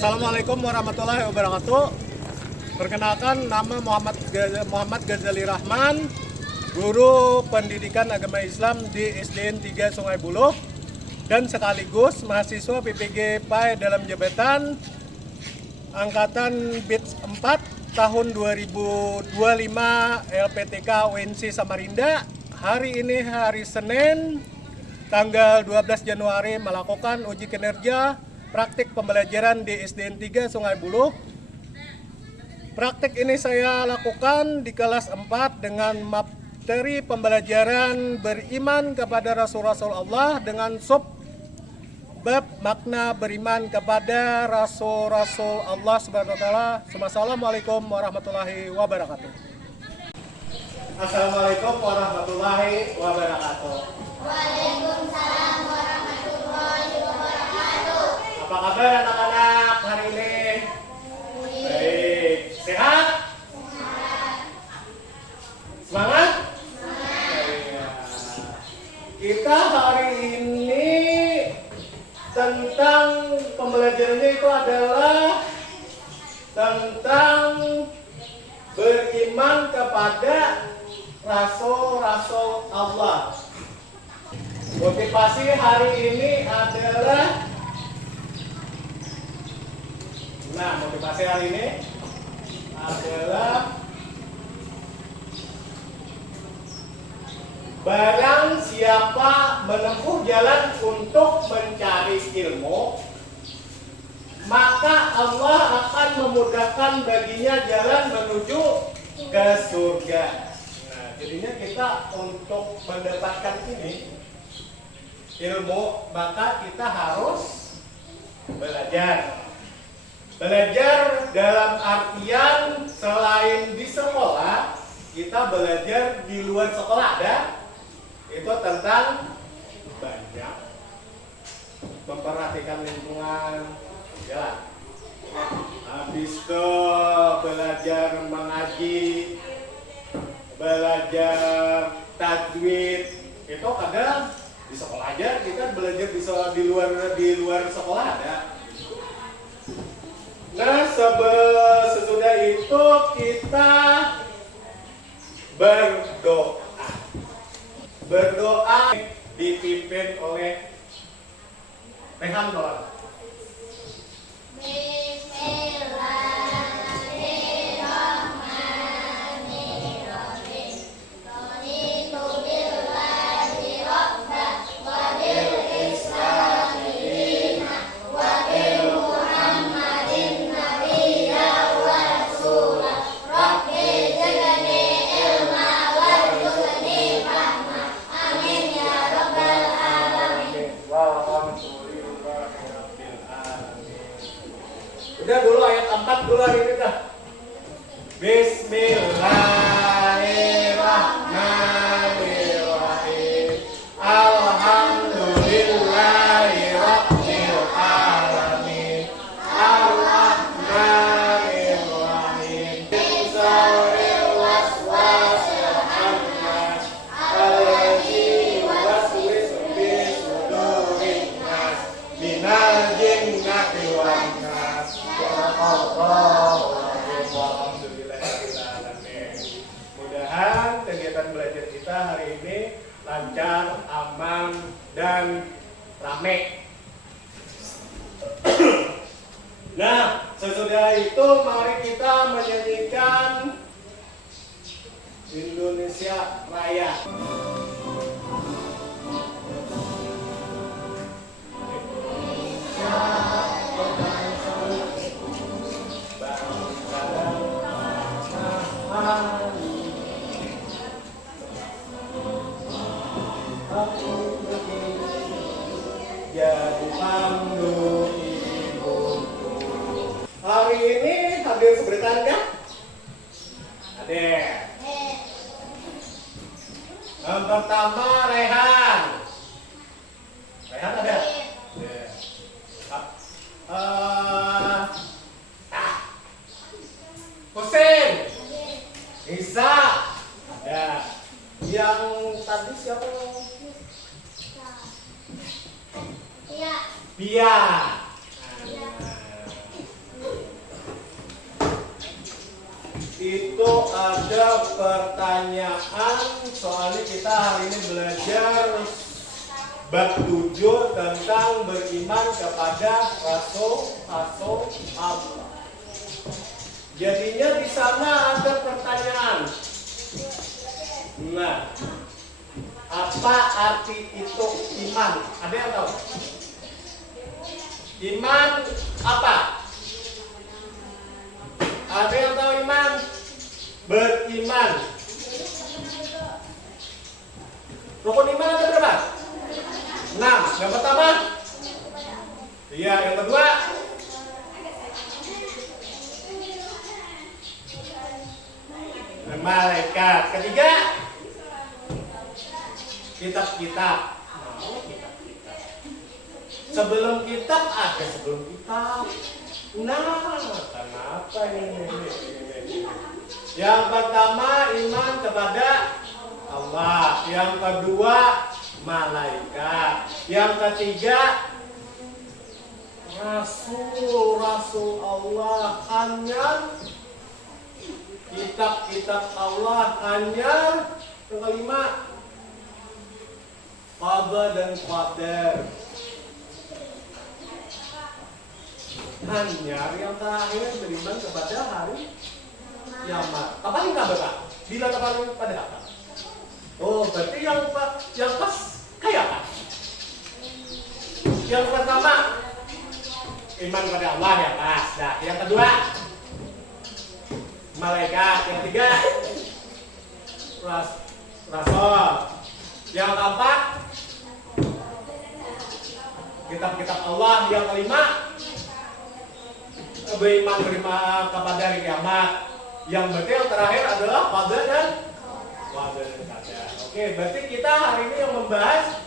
Assalamualaikum warahmatullahi wabarakatuh. Perkenalkan, nama Muhammad Ghazali Rahman, guru pendidikan agama Islam di SDN 3 Sungai Buloh dan sekaligus mahasiswa PPG PAI dalam jabatan angkatan BITS 4 tahun 2025 LPTK UNC Samarinda. Hari ini hari Senin tanggal 12 Januari melakukan uji kinerja praktik pembelajaran di SDN 3 Sungai Buloh. Praktik ini saya lakukan di kelas 4 dengan materi pembelajaran beriman kepada Rasul-Rasul Allah dengan sub bab makna beriman kepada Rasul-Rasul Allah Subhanahu wa taala. Assalamualaikum warahmatullahi wabarakatuh. Assalamualaikum warahmatullahi wabarakatuh. Waalaikumsalam warahmatullahi wabarakatuh. Apa kabar anak-anak hari ini? Baik, sehat? Semangat? Kita hari ini tentang pembelajarannya itu adalah tentang beriman kepada Rasul-Rasul Allah. Motivasi hari ini adalah barang siapa menempuh jalan untuk mencari ilmu, maka Allah akan memudahkan baginya jalan menuju ke surga. Nah, jadinya kita untuk mendapatkan ini ilmu, maka kita harus belajar. Belajar dalam artian selain di sekolah, kita belajar di luar sekolah ada. Itu tentang banyak memperhatikan lingkungan, ya. Habis itu belajar mengaji, belajar tajwid. Itu kadang di sekolah aja, kita belajar di luar sekolah ada. Nah, sesudah itu kita berdoa dipimpin oleh Rehan Tolong. Udah dulu ayat 4 dulu hari ini dah. Bismillahirrahmanirrahim. Alhamdulillahirabbil alamin. Arrahmanirrahim. Sawil waswasil khannas. Allazi waswisu fi sudurin nas. Minal jinnati wan nas. Mudah-mudahan kegiatan belajar kita hari ini lancar, aman, dan rame. Nah, sesudah itu mari kita menyanyikan Indonesia Raya. Jadi pandu ibuku. Hari ini hadir seberita enggak? Hadir. Yang pertama Rehan. Rehan ada? Hussein. Isa. Ada. Yang tadi siapa? Bia. ada pertanyaan, soalnya kita hari ini belajar bab 7 tentang beriman kepada Rasul Allah. Jadinya di sana ada pertanyaan. Nah, apa arti itu iman? Ada yang tahu? Iman apa? Ada yang tahu iman? Beriman. Rukun iman ada berapa? 6. Yang pertama? Iya, yang kedua? Malaikat. Ketiga? Kitab-kitab. Kitab-kitab. Sebelum kitab ada sebelum kitab. Nah, kenapa ini? Yang pertama iman kepada Allah. Yang kedua malaikat. Yang ketiga Rasul Allah. Hanya kitab-kitab Allah. Hanya yang kelima qada dan qadar. Hanya yang terakhir beriman kepada hari kiamat. Apa yang kabar Pak? Bila terpaling pada apa? Oh, berarti yang pas kayak apa? Yang pertama iman kepada Allah ya pas. Nah, yang kedua malaikat. Yang ketiga rasul. Yang keempat kitab-kitab Allah. Yang kelima beriman kepada hari kiamat. Yang berarti yang terakhir adalah qada dan qadar. Oke, berarti kita hari ini yang membahas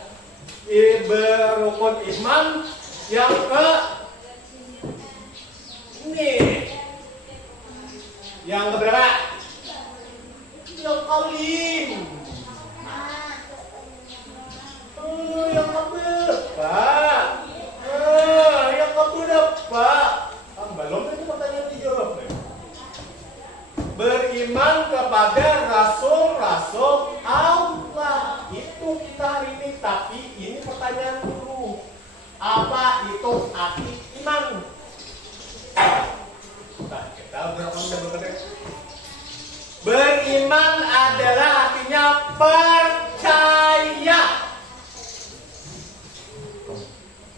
berukun iman yang ke ini. Yang keberapa? Yang kalim. Yang keberapa? Yang keberapa? Belum itu pertanyaan dijawab. Beriman kepada Rasul Allah. Itu kita hari ini. Tapi ini pertanyaan dulu. Apa itu arti iman? Nah, kita berkata beriman adalah artinya percaya.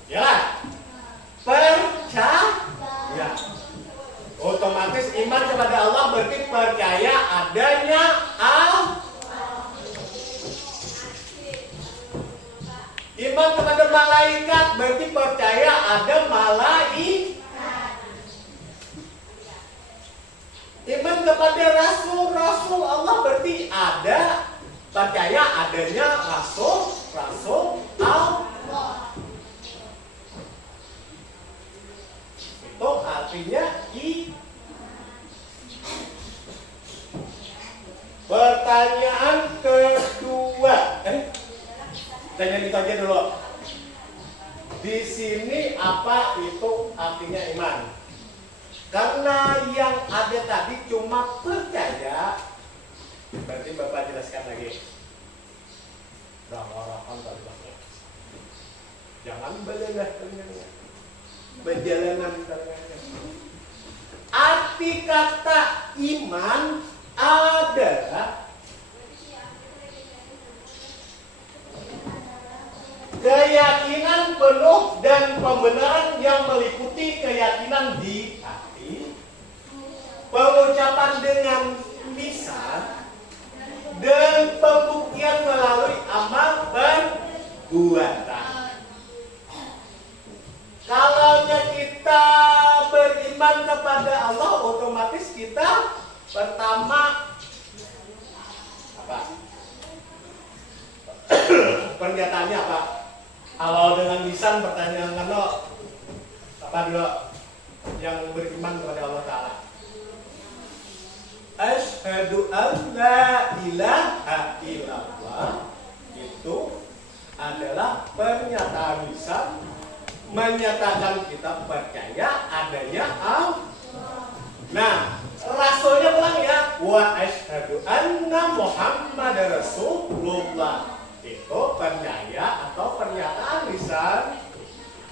Ya, percaya. Otomatis iman kepada Allah berarti percaya adanya Allah. Iman kepada malaikat berarti percaya ada malaikat. Iman kepada rasul Allah berarti ada percaya adanya rasul Allah. Itu artinya pertanyaan kedua. Tanya itu aja dulu. Di sini apa itu artinya iman? Karena yang ada tadi cuma percaya. Berarti Bapak jelaskan lagi. Jangan berjalanan. Arti kata iman adalah keyakinan penuh dan pembenaran yang meliputi keyakinan di hati, pengucapan dengan lisan, dan pembuktian melalui amal perbuatan. Kalau kita beriman kepada Allah, otomatis kita pertama apa? Pernyataannya apa? Kalau dengan lisan pertanyaan apa dulu yang beriman kepada Allah Ta'ala? Asyhadu an la ilaha illallah. Itu adalah pernyataan lisan, menyatakan kita percaya adanya Allah. Nah, rasulnya bilang ya, wa asyhadu itu percaya atau pernyataan lisan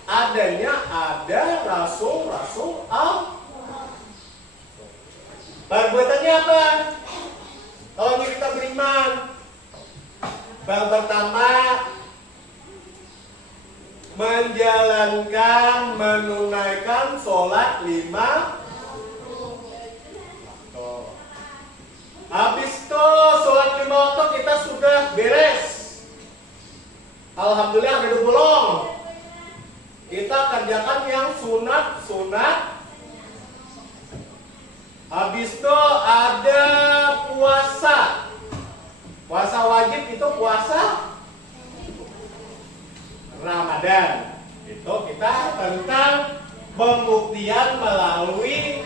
adanya ada rasul-rasul Allah. Perbuatannya apa? Kalau kita beriman, yang pertama menjalankan, menunaikan sholat 5. Habis itu sholat 5 waktu kita sudah beres. Alhamdulillah hidup bolong. Kita kerjakan yang sunat. Habis itu ada puasa. Puasa wajib itu puasa Ramadan. Itu kita tentang pembuktian melalui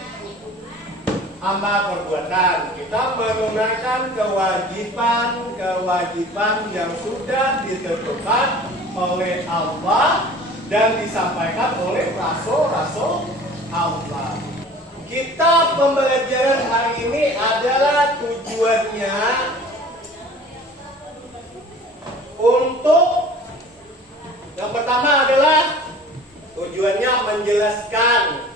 amal perbuatan. Kita menunaikan kewajiban yang sudah ditentukan oleh Allah dan disampaikan oleh rasul-rasul Allah. Kita pembelajaran hari ini adalah tujuannya untuk yang pertama adalah tujuannya menjelaskan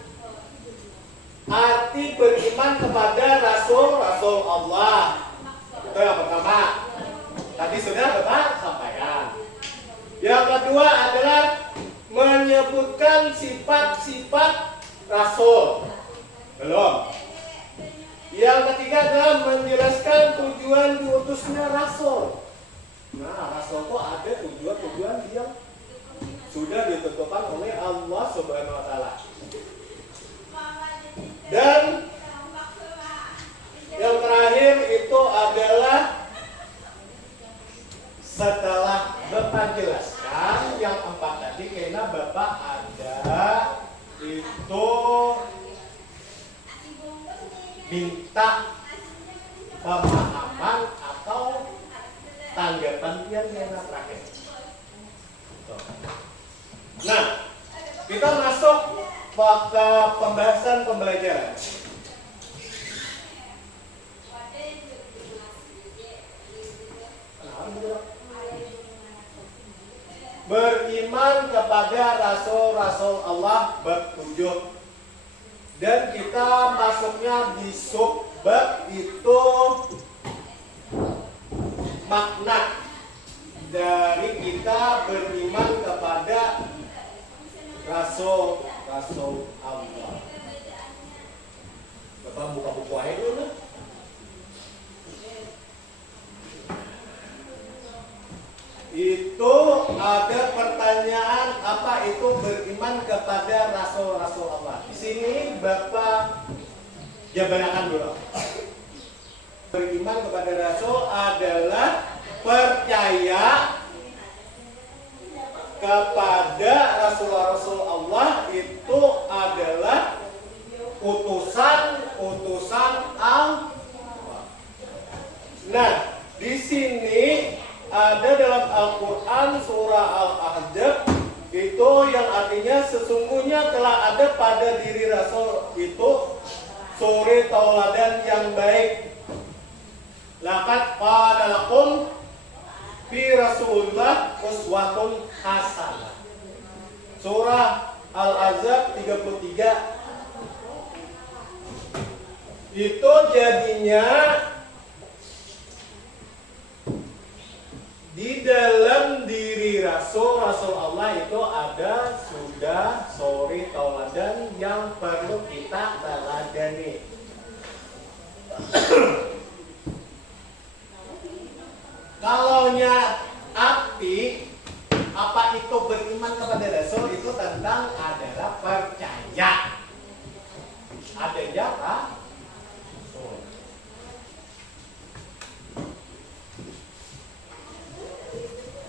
arti beriman kepada rasul-rasul Allah. Itu yang pertama. Tadi sudah Bapak sampaikan. Yang kedua adalah menyebutkan sifat-sifat rasul. Belum. Yang ketiga adalah menjelaskan tujuan diutusnya rasul. Nah, rasul itu ada tujuan-tujuan yang sudah ditentukan oleh Allah Subhanahu wa taala. Dan yang terakhir itu adalah setelah Bapak jelaskan yang 4 tadi, karena Bapak ada itu minta pemahaman atau tanggapan yang terakhir. Nah, kita masuk ke pembahasan pembelajaran. Beriman kepada rasul-rasul Allah bab 7. Dan kita masuknya di subbab itu makna dari kita beriman kepada rasul Allah. Bapak buka buku aja dulu nah. Itu ada pertanyaan apa itu beriman kepada rasul-rasul Allah. Di sini Bapak jabarkan dulu. Beriman kepada rasul adalah percaya kepada rasul-rasul Allah itu adalah utusan Allah. Nah, di sini ada dalam Al-Quran surah Al-Ahzab itu yang artinya sesungguhnya telah ada pada diri Rasul itu suri tauladan yang baik. Laqad qala lakum fi Rasulillah uswatun hasanah. Surah Al-Ahzab 33. Itu jadinya di dalam diri Rasul Allah itu ada sudah suri tauladan yang perlu kita teladani. Kalaunya arti apa itu beriman kepada Rasul itu tentang adalah percaya adanya Rasul.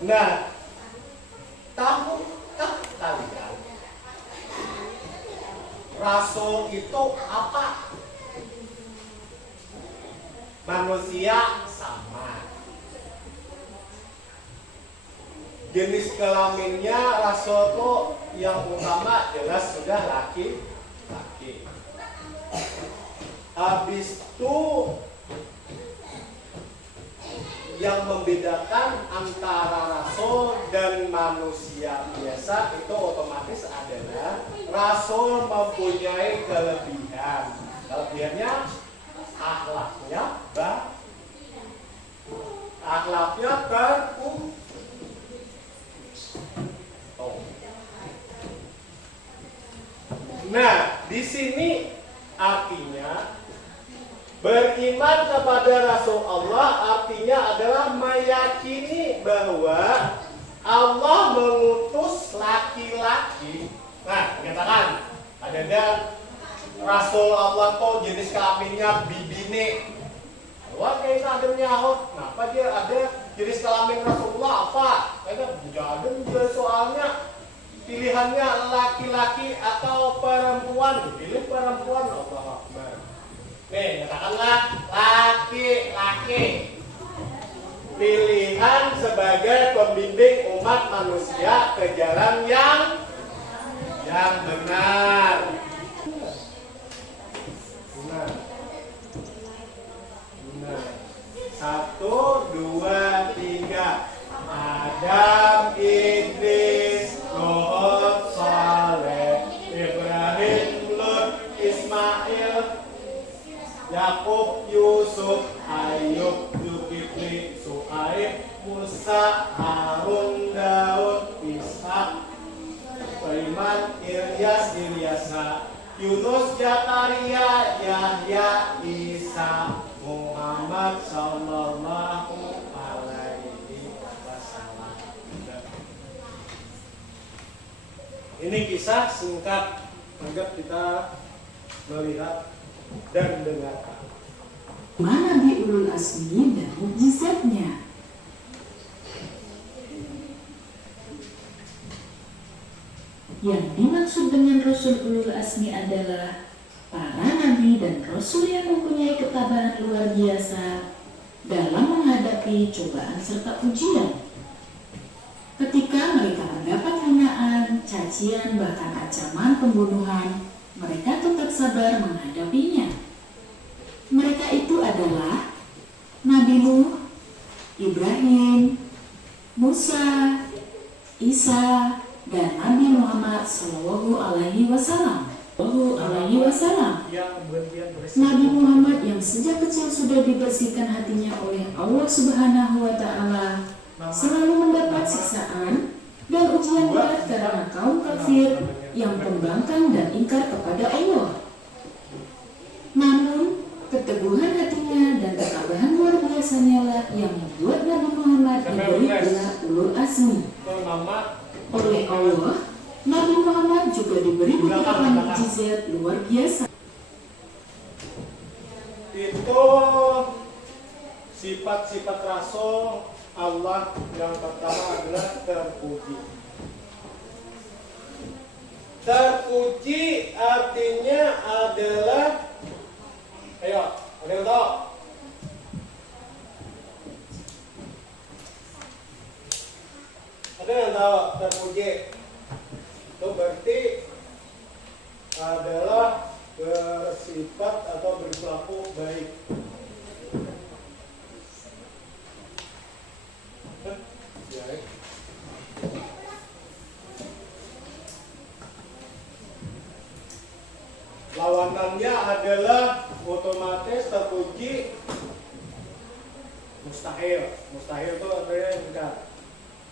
Nah, tahukah kalian Rasul itu apa? Manusia sama. Jenis kelaminnya Rasul itu yang utama jelas sudah laki-laki. Habis itu yang membedakan antara rasul dan manusia biasa itu otomatis adalah rasul mempunyai kelebihan. Kelebihannya akhlaknya terpuji. Nah, di sini artinya beriman kepada Rasul Allah artinya adalah meyakini bahwa Allah mengutus laki-laki. Nah, dikatakan ada Rasul Allah tuh jenis kelaminnya bibine. Wah, kayak ada nyaut. Kenapa dia ada jenis kelamin Rasulullah apa? Kayaknya bukan dia soalnya pilihannya laki-laki atau perempuan. Pilih perempuan. Allah Akbar. Nih, katakanlah laki-laki. Pilihan sebagai pembimbing umat manusia ke jalan yang benar. Satu, dua, tiga. Adam, Idris, Lot, Saleh, Ibrahim, Lut, Ismail, Yakub, Yusuf, Ayub, Zulkifli, Suhaib, Musa, Harun, Daud, Ishak, Sulaiman, Ilyas, Ilyasa, Yunus, Zakaria, Yahya, Isa, Muhammad sallallahu alaihi wasallam. Ini kisah singkat agar kita melihat dan dengarkan. Mana Nabi Ulul Azmi dan mukjizatnya? Yang dimaksud dengan Rasul Ulul Azmi adalah para nabi dan rasul yang mempunyai ketabahan luar biasa dalam menghadapi cobaan serta ujian. Ketika mereka mendapat hinaan, cacian, bahkan ancaman pembunuhan, mereka tetap sabar menghadapinya. Mereka itu adalah Nabi Nuh, Ibrahim, Musa, Isa, dan Nabi Muhammad Sallallahu Alaihi Wasallam. Nabi Muhammad yang sejak kecil sudah dibersihkan hatinya oleh Allah Subhanahu wa Ta'ala selalu mendapat siksaan dan ujian berat karena kaum kafir yang pembangkang dan ingkar kepada Allah. Namun, keteguhan hatinya dan ketabahan luar biasanya lah yang membuat Nabi Muhammad diberi gelar Ulul Azmi. Oleh Allah, Nabi Muhammad juga diberi beberapa mukjizat luar biasa. Itu sifat-sifat Rasul Allah yang pertama adalah terpuji. Terpuji artinya adalah, ayo, ada yang tahu? Ada yang tahu terpuji? Itu berarti adalah bersifat atau berlaku baik. Lawanannya adalah otomatis terpuji mustahil. Mustahil itu artinya enggak,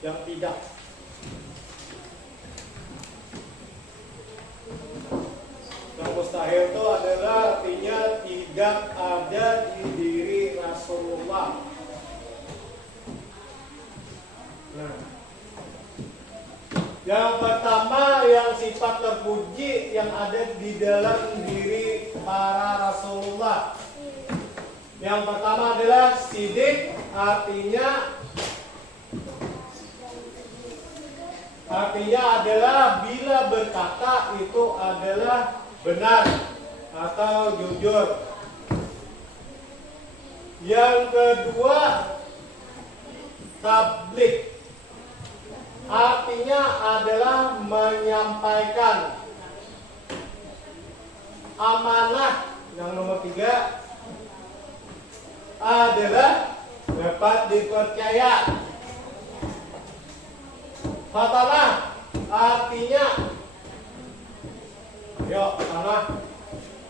yang tidak. Yang mustahil itu adalah artinya tidak ada di diri Rasulullah. Nah, yang pertama yang sifat terpuji yang ada di dalam diri para Rasulullah. Yang pertama adalah sidik, artinya adalah bila berkata itu adalah benar atau jujur. Yang kedua, tabligh, artinya adalah menyampaikan amanah. Yang nomor tiga adalah dapat dipercaya. Fatanah artinya, ayo fatanah,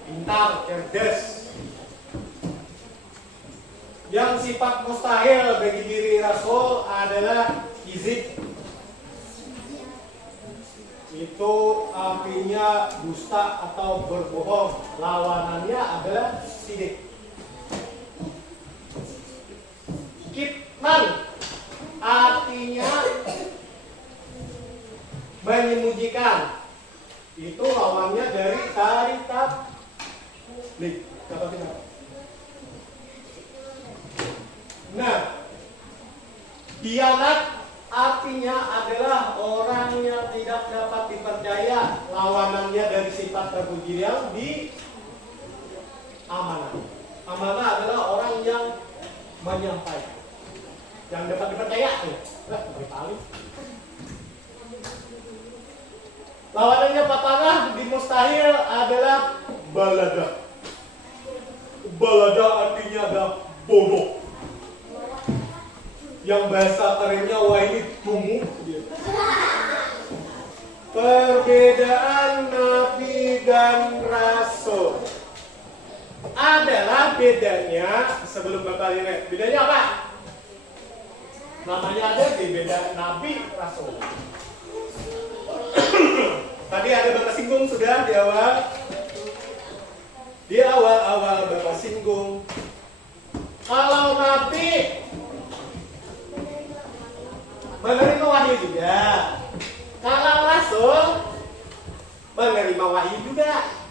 pintar, cerdas. Yang sifat mustahil bagi diri Rasul adalah kizib. Itu artinya dusta atau berbohong. Lawanannya adalah sidik. Kitman artinya menyembunyikan. Itu lawannya dari tabligh. Nah, khianat artinya adalah orang yang tidak dapat dipercaya. Lawanannya dari sifat terpuji yang di amanah. Amanah adalah orang yang menyampaikan, yang dapat dipercaya. Lawanannya fatanah di mustahil adalah balada. Balada artinya adalah bodoh. Yang bahasa kerennya wah ini dungu. Perbedaan Nabi dan Rasul adalah bedanya sebelum Bapak lihat. Bedanya apa? Namanya ada di beda Nabi Rasul. Tadi ada Bapak singgung sudah di awal. Di awal Bapak singgung. Kalau Nabi menerima wahyu juga. Kalau Rasul menerima wahyu juga.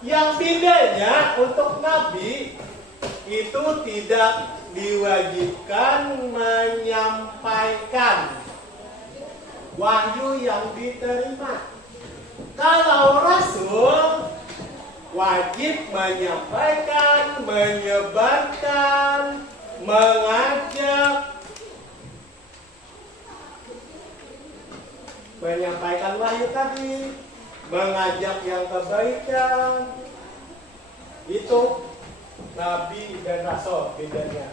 Yang bedanya untuk Nabi itu tidak diwajibkan menyampaikan wahyu yang diterima. Kalau Rasul wajib menyampaikan, menyebarkan, mengajak, menyampaikan wahyu tadi, mengajak yang kebaikan. Itu Nabi dan Rasul bedanya.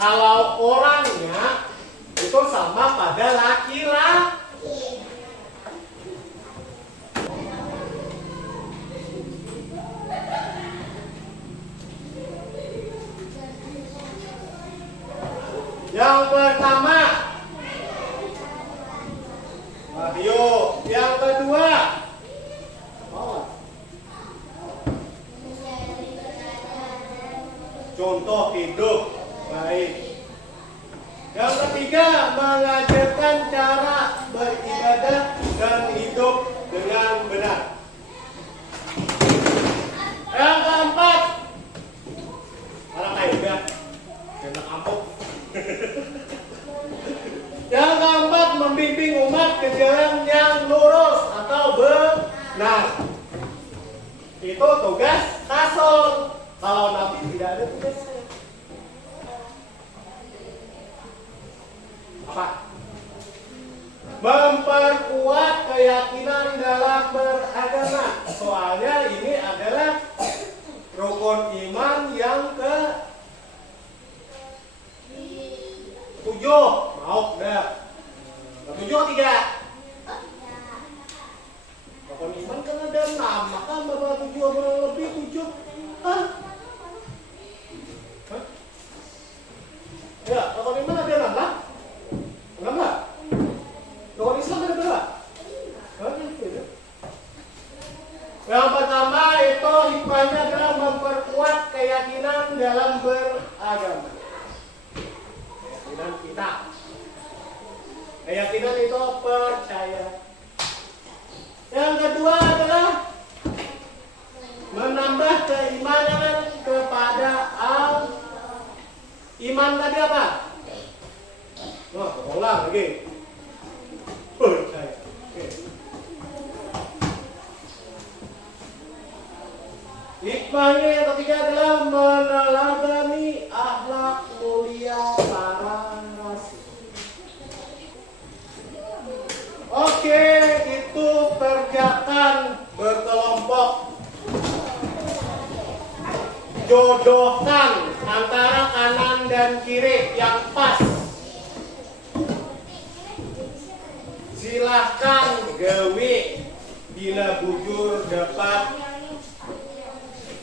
Kalau orangnya itu sama pada laki-laki. Yang pertama wahyu, yang kedua contoh hidup baik. Yang ketiga mengajarkan cara beribadah dan hidup dengan benar. Yang keempat orang kaya enak ampun. Yang keempat membimbing umat ke jalan yang lurus atau benar. Itu tugas Rasul. Kalau Nabi tidak ada tugasnya. Apa? Memperkuat keyakinan dalam beragama. Soalnya ini adalah rukun iman yang ke 7. Mau dah. 7 3. Rukun iman kan ada 6. Maka berapa 7 lebih 7? Hah? Ya, rukun iman ada 6 lah. 6 lah. Rukun Islam ada berapa? Yang pertama itu hikmahnya adalah memperkuat keyakinan dalam beragama. Keyakinan kita. Keyakinan itu percaya. Yang kedua adalah menambah keimanan kepada Allah. Iman tadi apa? Wah, ulang lagi. Percaya. Hikmahnya yang ketiga adalah meneladani akhlak mulia para rasul. Oke, itu kerjakan berkelompok. Jodohkan antara kanan dan kiri yang pas. Silahkan gawe bila bujur dapat.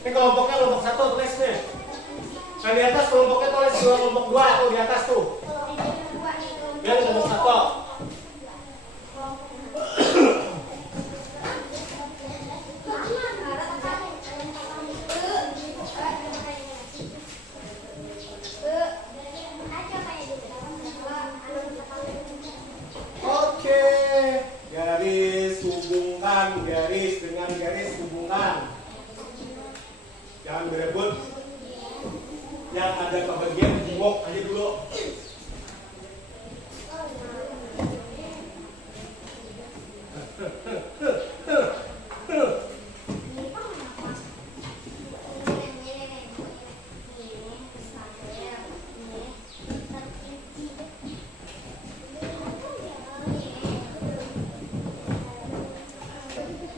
Ini kelompoknya kelompok 1 tulis nih. Nah di atas kelompoknya tulis kelompok 2 tuh di atas tuh. Yang kelompok 1. Garis hubungkan, garis dengan garis hubungkan. Jangan berebut. Yang ada kebagian buok aja dulu.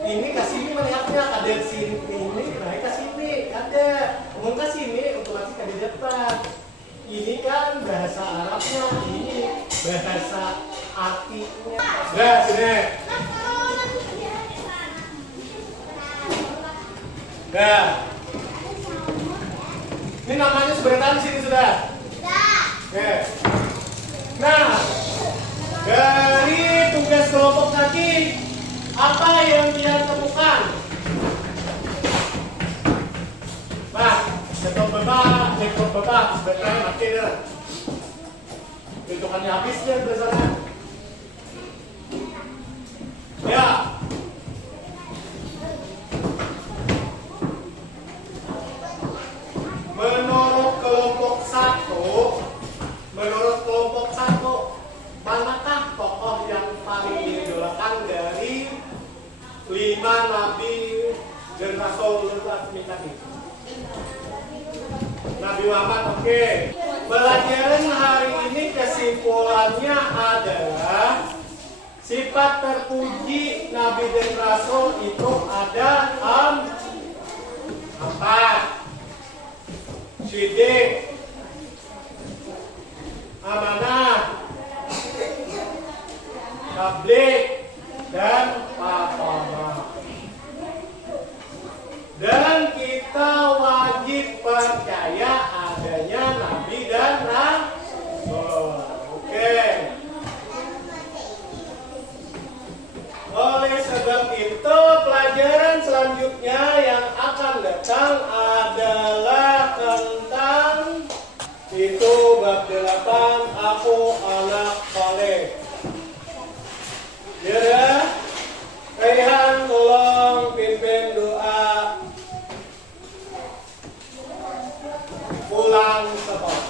Ini kasih ini melihatnya ada sini ini naik ke sini ada ngomong ke sini otomatis ada depan. Ini kan bahasa Arabnya, ini bahasa artinya. Nah sini. Nah ini namanya sebentar di sini sudah. Oke. Nah dari tugas kelompok tadi apa yang dia temukan? Bah, setor bapak, setor bapak, sebenarnya mati dah. Hitungannya habis dia berdasarkan. Ya. Menurut kelompok 1, manakah tokoh yang paling diidolakan dari 5 nabi dan rasul tadi? Nabi Muhammad. Oke. Pelajaran hari ini kesimpulannya adalah sifat terpuji nabi dan rasul itu ada 4. Siddiq, amanah, tabligh, dan pahamah. Dan kita wajib percaya adanya nabi dan rasul. Oke. Oleh sebab itu pelajaran selanjutnya yang akan datang adalah tentang itu bab 8 aku anak saleh. Ya, Raihan tolong pimpin doa pulang sekolah.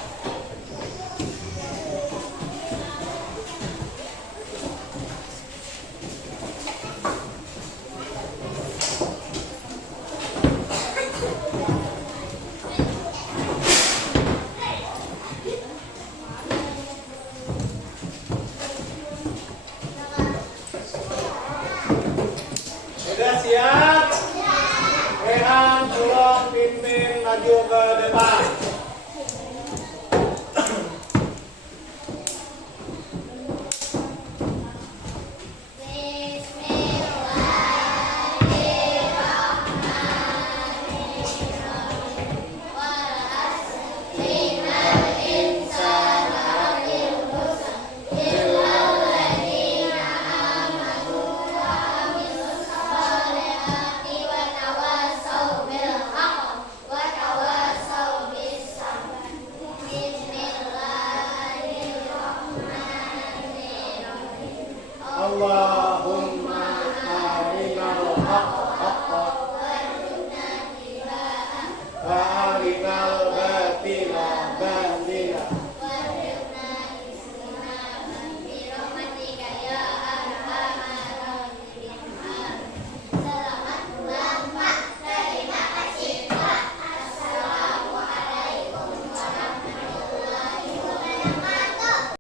Sudah siap? Rehan, tolong pimpin maju ke depan.